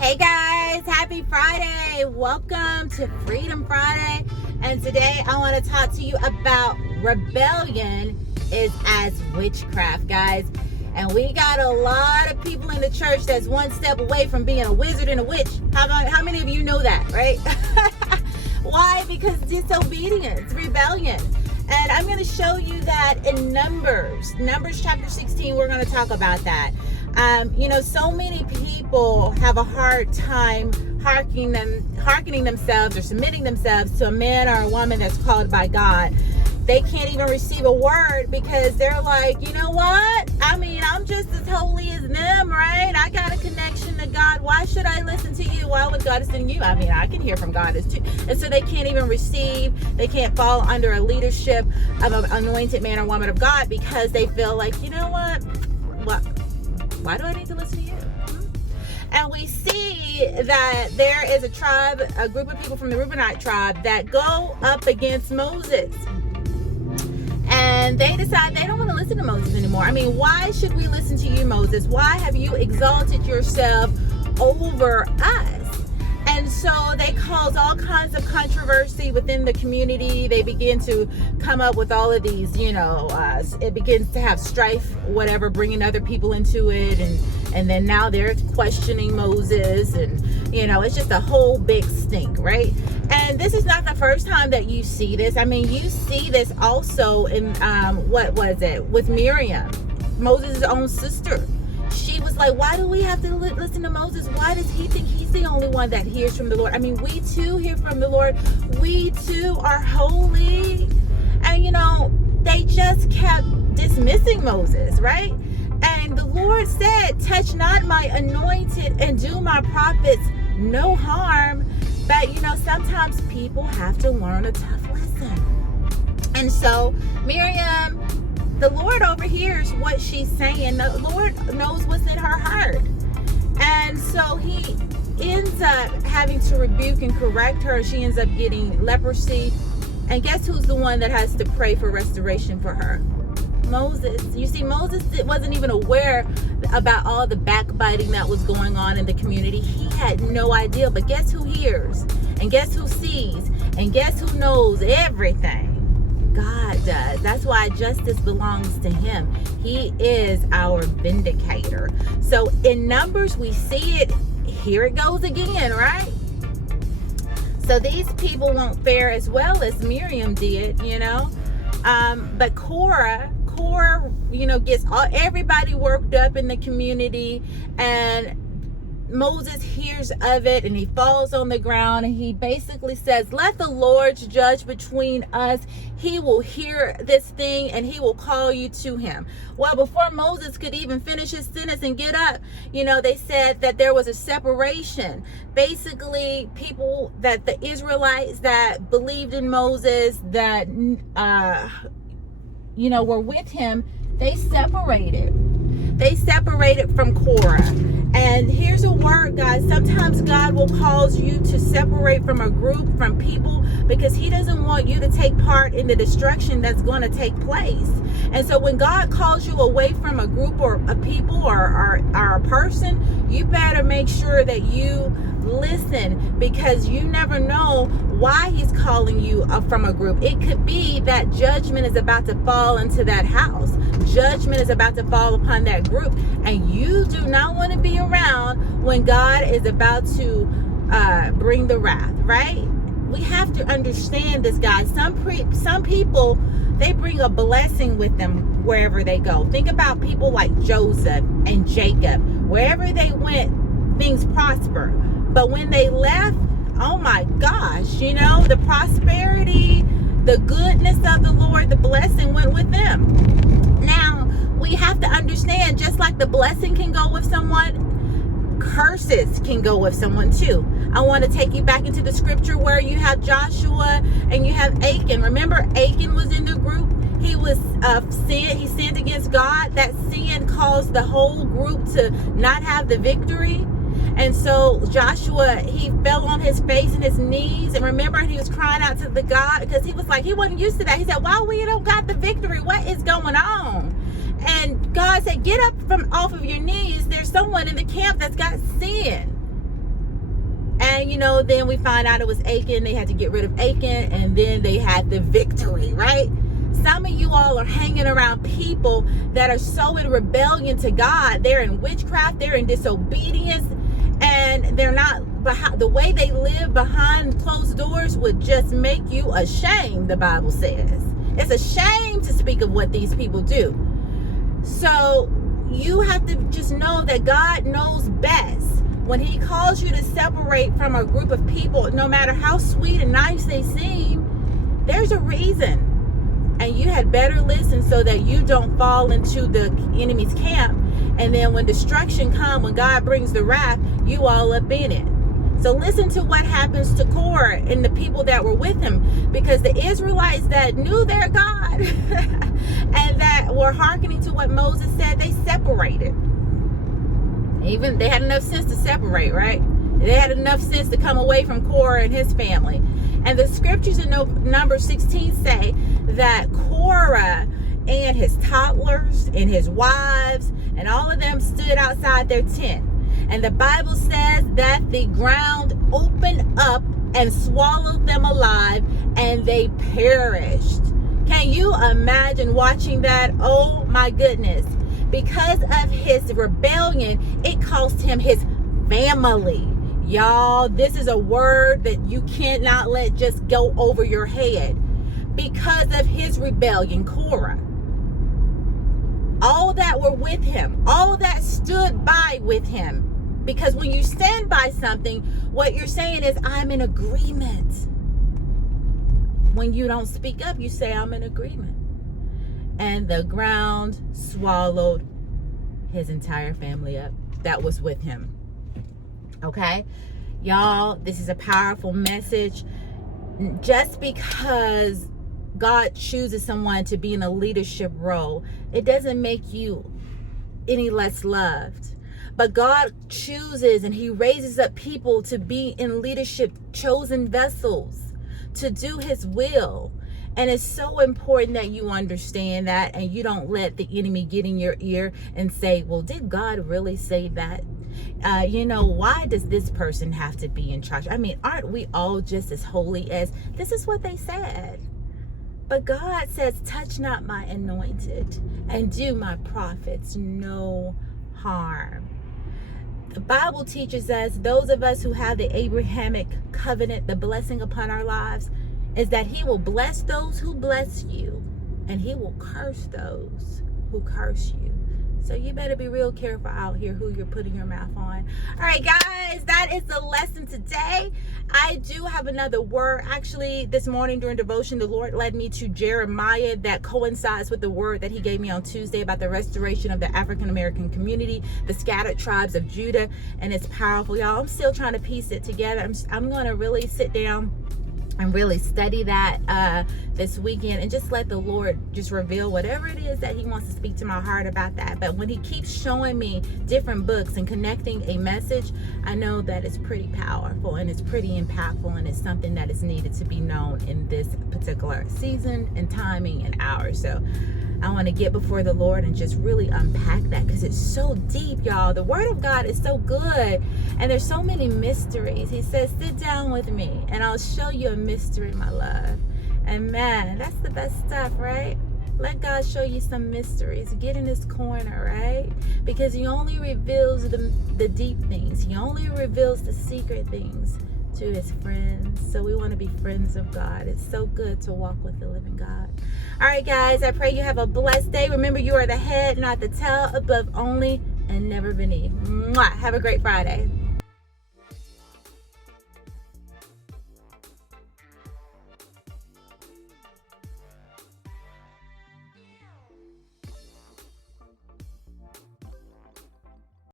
Hey guys, happy Friday. Welcome to Freedom Friday. And today I want to talk to you about rebellion is as witchcraft, guys. And we got a lot of people in the church that's one step away from being a wizard and a witch. How many of you know that, right? Why? Because disobedience, rebellion. And I'm going to show you that in Numbers chapter 16. We're going to talk about that. So many people have a hard time hearkening themselves or submitting themselves to a man or a woman that's called by God. They can't even receive a word because they're like, you know what? I'm just as holy as them, right? I got a connection to God. Why should I listen to you? Why would God send you? I can hear from God too. And so they can't even receive. They can't fall under a leadership of an anointed man or woman of God because they feel like, you know what? Why do I need to listen to you? And we see that there is a group of people from the Reubenite tribe that go up against Moses. And they decide they don't want to listen to Moses anymore. Why should we listen to you, Moses? Why have you exalted yourself over us? And so they cause all kinds of controversy within the community. They begin to come up with all of these, it begins to have strife, whatever, bringing other people into it. And then now they're questioning Moses. And, it's just a whole big stink, right? And this is not the first time that you see this. You see this also in, with Miriam, Moses' own sister. She was like, why do we have to listen to Moses? Why does he think he's the only one that hears from the Lord? We too hear from the Lord. We too are holy. And, they just kept dismissing Moses, right? And the Lord said, touch not my anointed and do my prophets no harm. But, sometimes people have to learn a tough lesson. And so Miriam, the Lord overhears what she's saying. The Lord knows what's in her heart. And so he ends up having to rebuke and correct her. She ends up getting leprosy. And guess who's the one that has to pray for restoration for her? Moses. You see, Moses wasn't even aware about all the backbiting that was going on in the community. He had no idea. But guess who hears? And guess who sees? And guess who knows everything? God does. That's why justice belongs to him. He is our vindicator. So in Numbers, we see it. Here it goes again, right? So these people won't fare as well as Miriam did, But Korah, gets everybody worked up in the community, and Moses hears of it, and he falls on the ground, and he basically says, let the Lord judge between us. He will hear this thing, and he will call you to him. Well, before Moses could even finish his sentence and get up, they said that there was a separation. Basically, people that the Israelites that believed in Moses, that were with him, they separated from Korah. And here's a word, guys. Sometimes God will cause you to separate from a group, from people, because he doesn't want you to take part in the destruction that's going to take place. And so when God calls you away from a group or a people or a person, you better make sure that you listen, because you never know why he's calling you from a group. It could be that judgment is about to fall into that house. Judgment is about to fall upon that group, and you do not want to be around when God is about to bring the wrath, right? We have to understand this, guys. Some people, they bring a blessing with them wherever they go. Think about people like Joseph and Jacob. Wherever they went, things prosper. But when they left, oh my gosh, the prosperity, the goodness of the Lord, the blessing went with them. Now, we have to understand, just like the blessing can go with someone, curses can go with someone too. I want to take you back into the scripture where you have Joshua and you have Achan. Remember, Achan was in the group. He was he sinned against God. That sin caused the whole group to not have the victory. And so Joshua, he fell on his face and his knees. And remember, he was crying out to the God because he was like, he wasn't used to that. He said, why we don't got the victory? What is going on? And God said, get up from off of your knees. There's someone in the camp that's got sin. then we find out it was Achan. They had to get rid of Achan, and then they had the victory, right? Some of you all are hanging around people that are so in rebellion to God. They're in witchcraft, they're in disobedience, and they're not, the way they live behind closed doors would just make you ashamed, the Bible says. It's a shame to speak of what these people do. So you have to just know that God knows best. When he calls you to separate from a group of people, no matter how sweet and nice they seem, there's a reason. And you had better listen so that you don't fall into the enemy's camp. And then when destruction comes, when God brings the wrath, you all up in it. So listen to what happens to Korah and the people that were with him, because the Israelites that knew their God and that were hearkening to what Moses said, they separated. Even they had enough sense to separate, right? They had enough sense to come away from Korah and his family. And the scriptures in Numbers 16 say that Korah and his toddlers and his wives and all of them stood outside their tent. And the Bible says that the ground opened up and swallowed them alive, and they perished. Can you imagine watching that? Oh my goodness. Because of his rebellion, it cost him his family. Y'all, this is a word that you cannot let just go over your head. Because of his rebellion, Korah, all that were with him, all that stood by with him. Because when you stand by something, what you're saying is, I'm in agreement. When you don't speak up, you say, I'm in agreement. And the ground swallowed his entire family up that was with him. Okay? Y'all, this is a powerful message. Just because God chooses someone to be in a leadership role, it doesn't make you any less loved. But God chooses and he raises up people to be in leadership, chosen vessels to do his will. And it's so important that you understand that, and you don't let the enemy get in your ear and say, well, did God really say that? Why does this person have to be in charge? I mean, aren't we all just as holy as this is what they said? But God says, touch not my anointed and do my prophets no harm. The Bible teaches us, those of us who have the Abrahamic covenant, the blessing upon our lives, is that he will bless those who bless you, and he will curse those who curse you. So you better be real careful out here who you're putting your mouth on. All right, guys, that is the lesson today. I do have another word. Actually, this morning during devotion, the Lord led me to Jeremiah that coincides with the word that he gave me on Tuesday about the restoration of the African-American community, the scattered tribes of Judah. And it's powerful, y'all. I'm still trying to piece it together. I'm going to really sit down and really study that this weekend, and just let the Lord just reveal whatever it is that he wants to speak to my heart about that. But when he keeps showing me different books and connecting a message, I know that it's pretty powerful and it's pretty impactful, and it's something that is needed to be known in this particular season and timing and hour. So I want to get before the Lord and just really unpack that, because it's so deep, y'all. The word of God is so good, and there's so many mysteries. He says, sit down with me and I'll show you a mystery, my love. And man, that's the best stuff, right? Let God show you some mysteries. Get in his corner, right? Because he only reveals the deep things. He only reveals the secret things to his friends. So we want to be friends of God. It's so good to walk with the living God. All right, guys, I pray you have a blessed day. Remember, you are the head, not the tail, above only and never beneath. Mwah. Have a great Friday.